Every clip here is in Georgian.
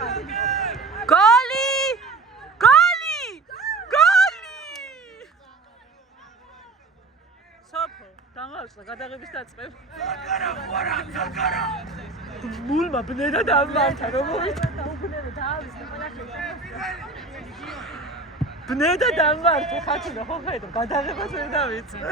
გოლი! გოლი! გოლი! სოფო, დამავსა გადაღების დაწყება. მულმა ბნედა დამართა, რომ მოვიდა დაუბნელო დაავისე ყველაფერი. ბნედა დამართა, ხაჭინა ხო ხედავ, გადაღებას ვერ დავიწყე.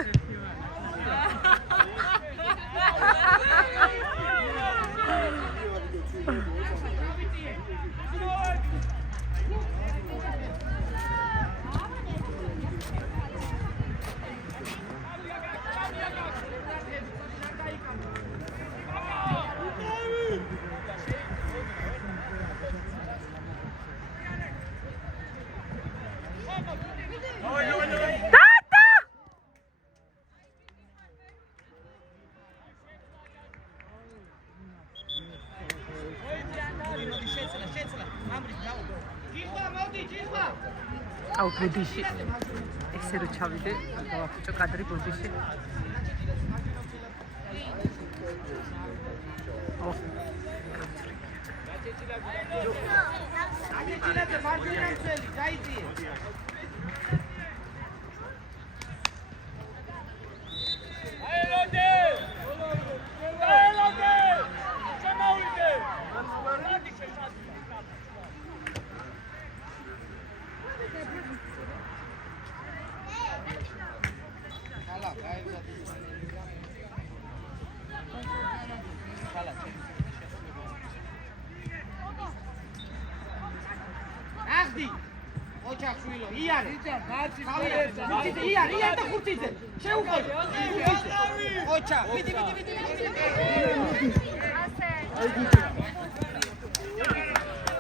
აუ ბუდიში ესე რო ჩავიდე დავაფუჭო კადრი ბუდიში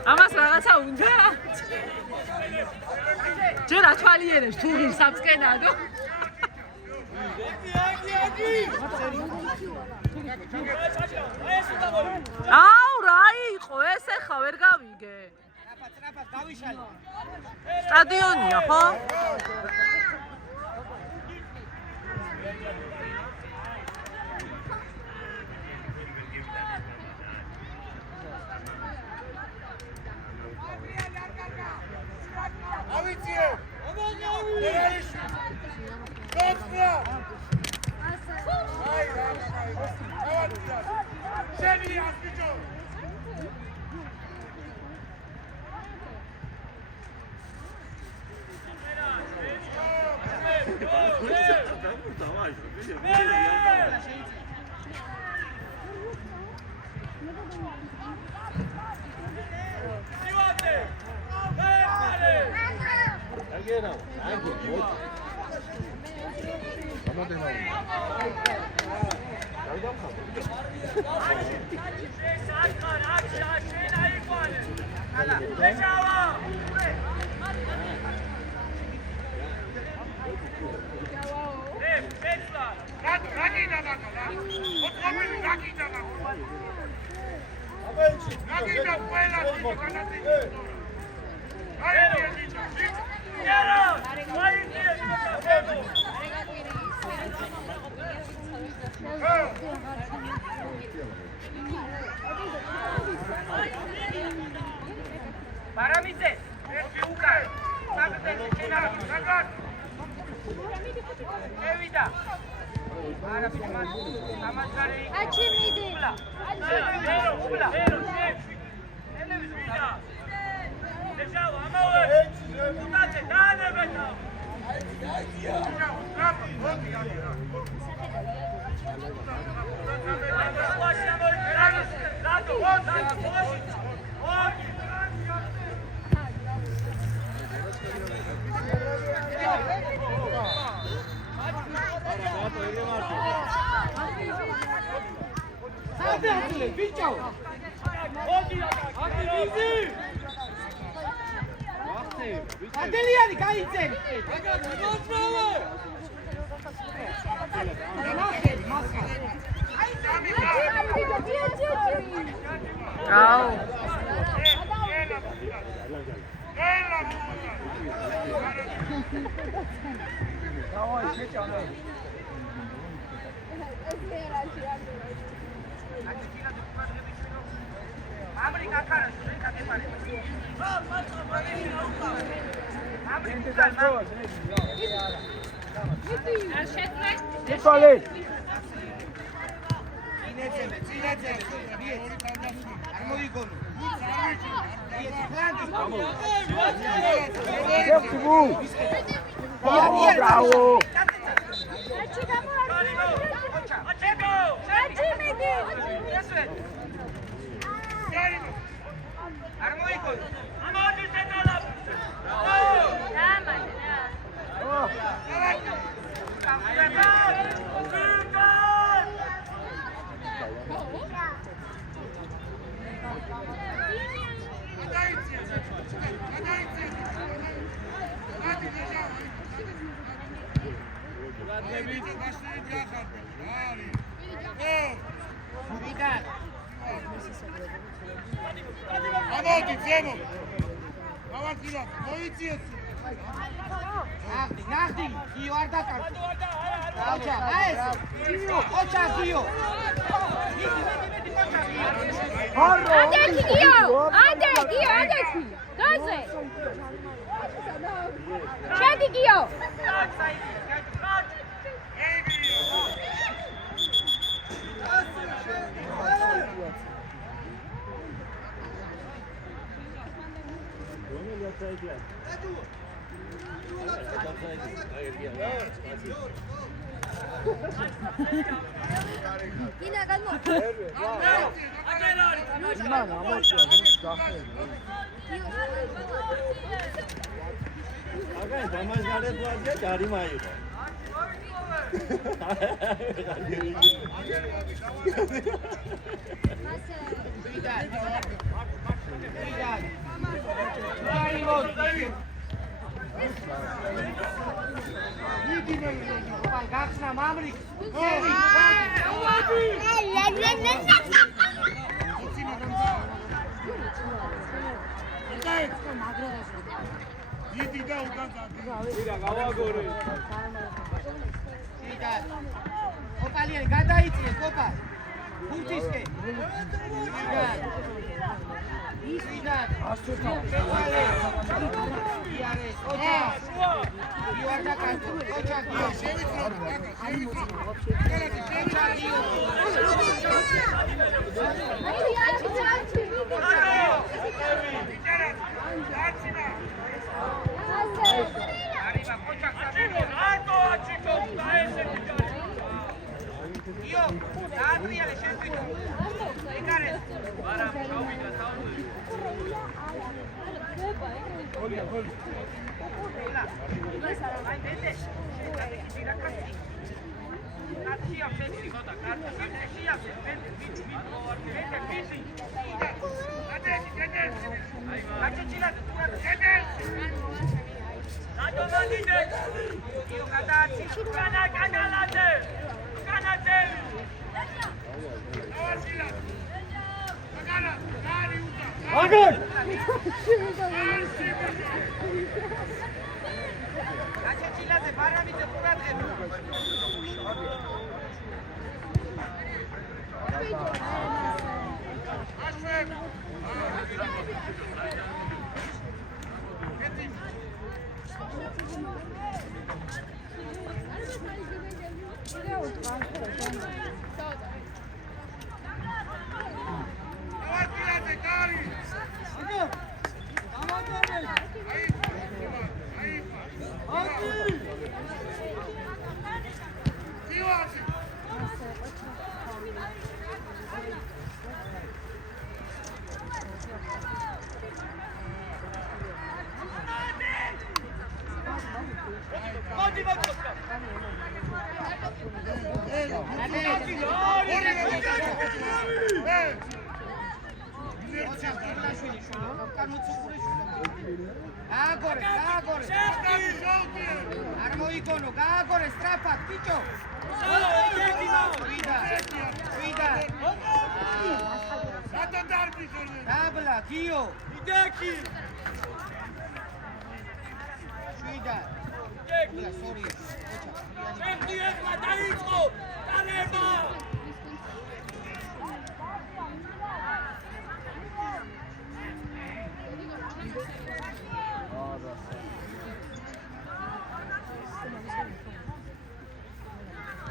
ამას რაღაცა უნდა ჯერ ათვალიერებს თუ ღირს სამწკენადო აუ რა იყო ეს ახლა ვერ გავიგე სტადიონია ხო? Adeliani, kaizen! Amri Bravo!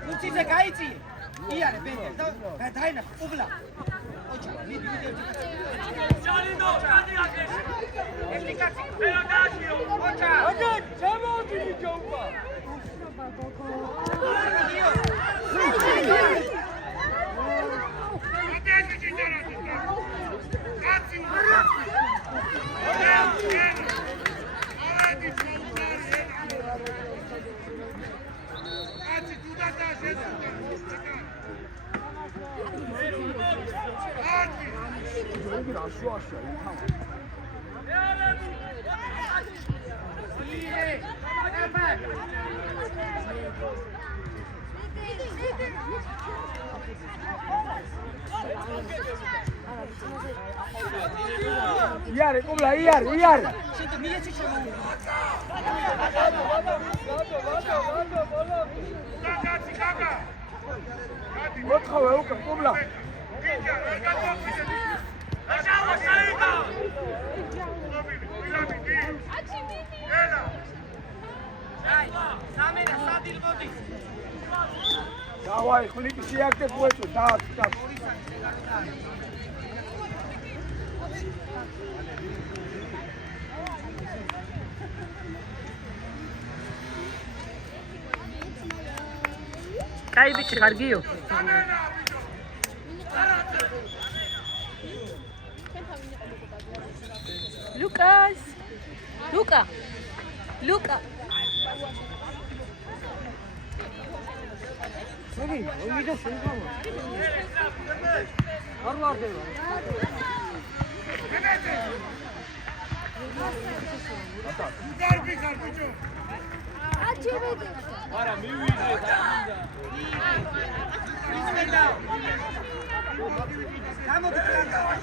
Uccize Gaizi! Iare, vedi, dai una ugla! Iar, cum la iar. Cum la. Давай, хулики сиякте поечу, да. Кай бичи ხარგიო. Lucas. Luca. Seni, oyunda seni var mı? Var diyor. Para mi Vamos de planta.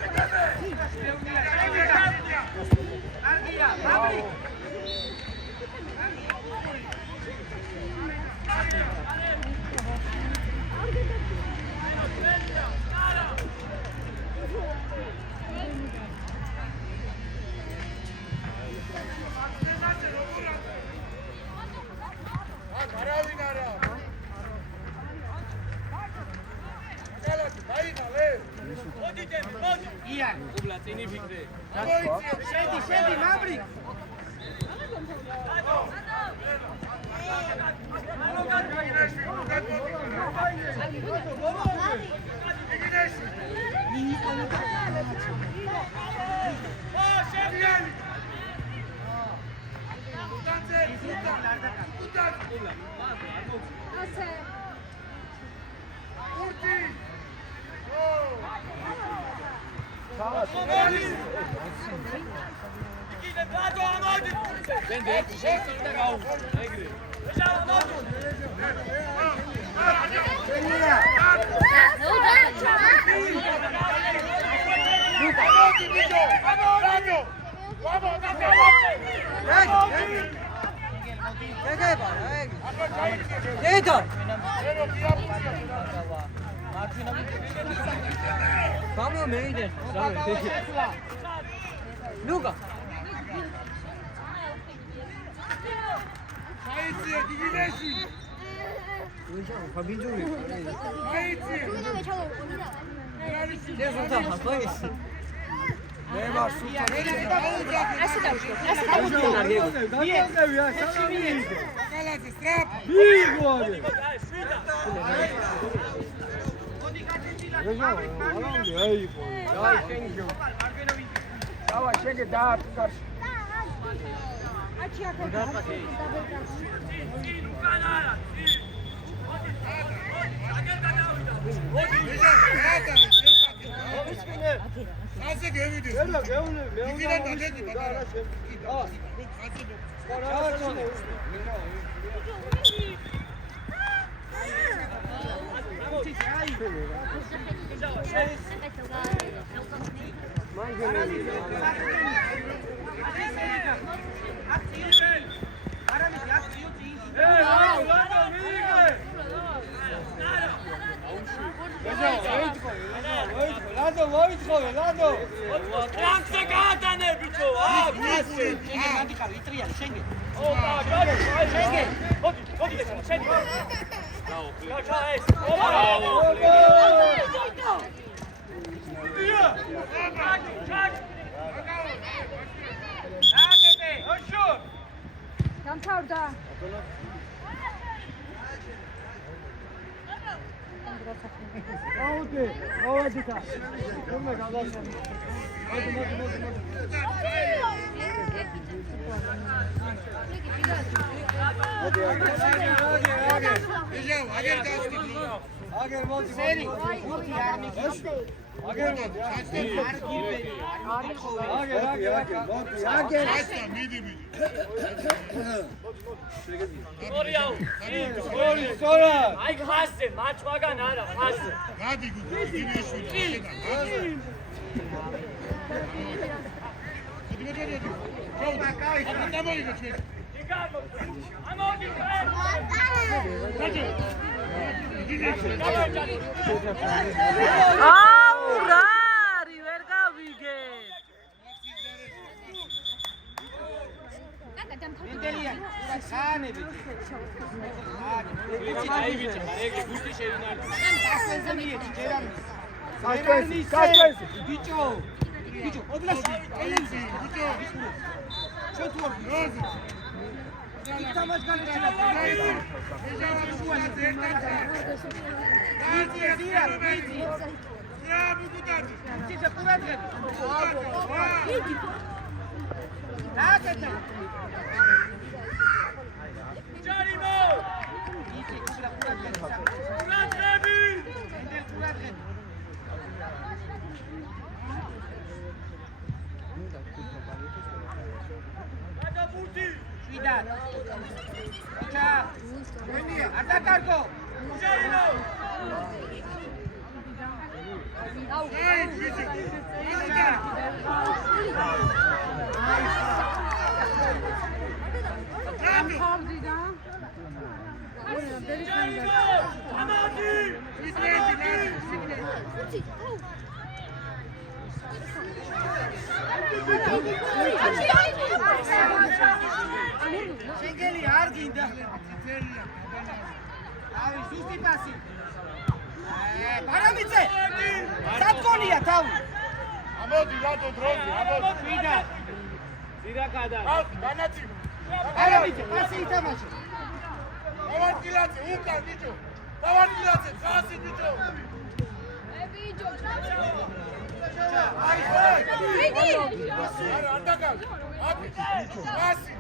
Iar. Ședi, Maverick. Vamos meiden. Luca. Давай, чекай, да, покажи. დამთავრდა. აუდი, ავადიკა. თუმე გადასვენ. მოდი. აგერ მოდი. სერი, მოდი არ მიგიშ. აგერ მოდი. აგერ. ორი სწორა. აი ხასზე, მაჩვაგან არა, ხასზე. გადი გუგინიშვილი. აუ რარი ვერ გავიგე. მენდელია, ხანები. ბიჭო, ოდლაში, ელენზე, ბიჭო. შეთუა. იქ შეგელი არ გინდა. აი, ზუსტი პასი. არამიწე. სათქონია თავი. ამოდი რატო დროზე, ამოდი. ვიდა. ზირაკადა. განაცი. არამიწე, პასი ითამაშე. დავარკილაძე, უკან ბიჭო. დავარკილაძე, ხასი ბიჭო. აი, ვიდი. არა, არ დაგავ. აკი, ხასი.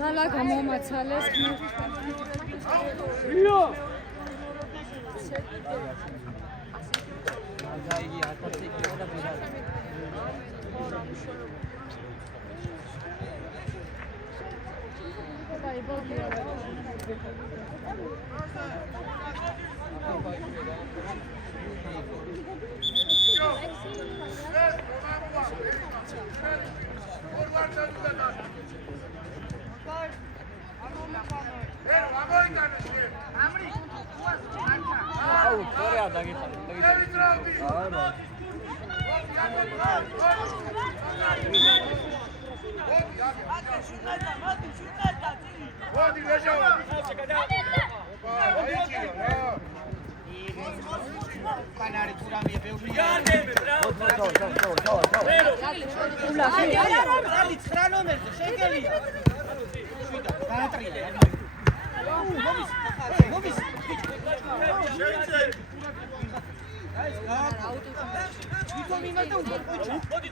ცალა გამომაცალეს. რიო.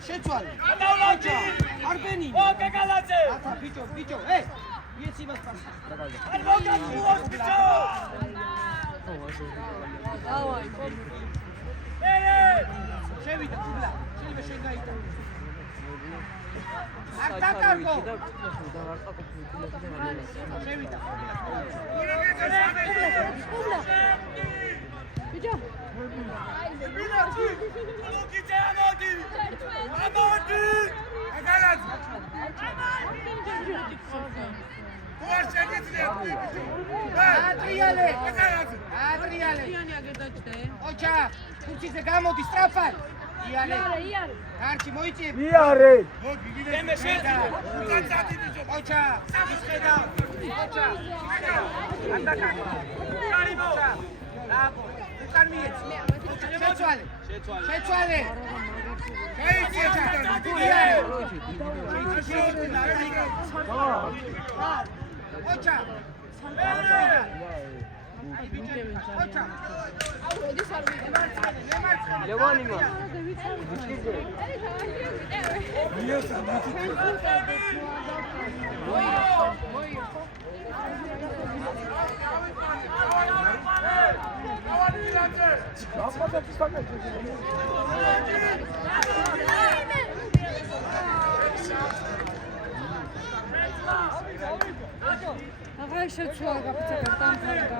შეცვალე. არ ბენი. ო კაკალაძე. ათა ბიჭო, იეცი მას პასი. არ მოგაწუოს ბიჭო. დავაი შევიდა თულა. შეიძლება შენ გაიტანო. არ დაკარგო. შევიდა. ბიჭო ამოდი აკალაძე თუ არ შეგიძლიათ ატრიალე. აკალაძე ატრიალე. იანი აგერდაჭდე ოჩა, ხუციზე გამოდი სტრაფად. იარე. იარე არჩი მოიწიებ. იარე მოდი გიდე უკაცათი ბიჭო ოჩა, ისხედა. ოჩა. არ დაკარგო. ოჩა. აბო, უკან მიეცი. შეცვალე. შეცვალე. ოჩა. ლევანიმა აღარ შეცვალა გაფიცაკა დამთავრდა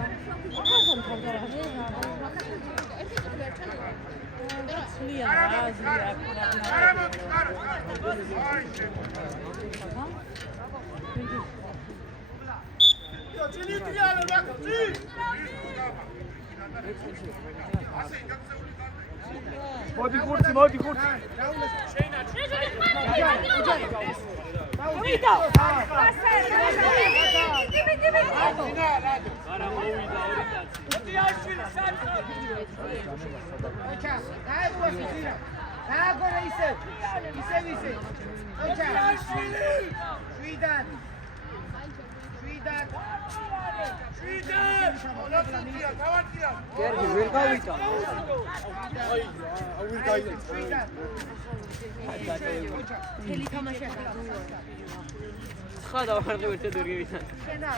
მოდი ხურცი მოვიდა ოჩა, დააგორი ზირა. დააგორე ისე. ოჩა. შვიდად. მონაწილეა თავადია კერგი ვერ გავიტა ვერ გაიგე თელი თამაშია ხა დავარდი ერთად ვერ გივიტან შენა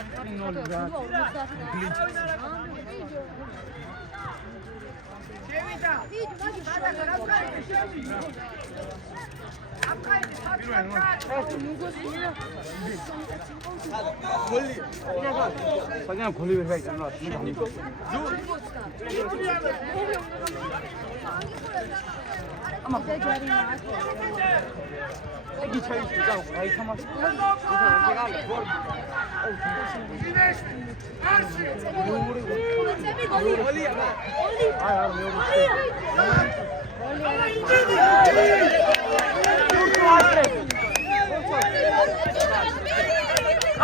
შევიდა. საგან გოლი ვერ გაიტანა იგი ჩაიწვა გაითამაშა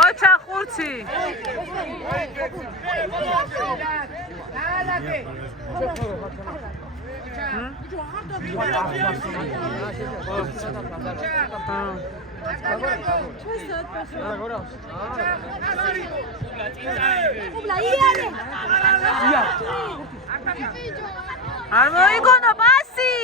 ოჩა ხურცი დაალაგე. არ მოიგონო პასი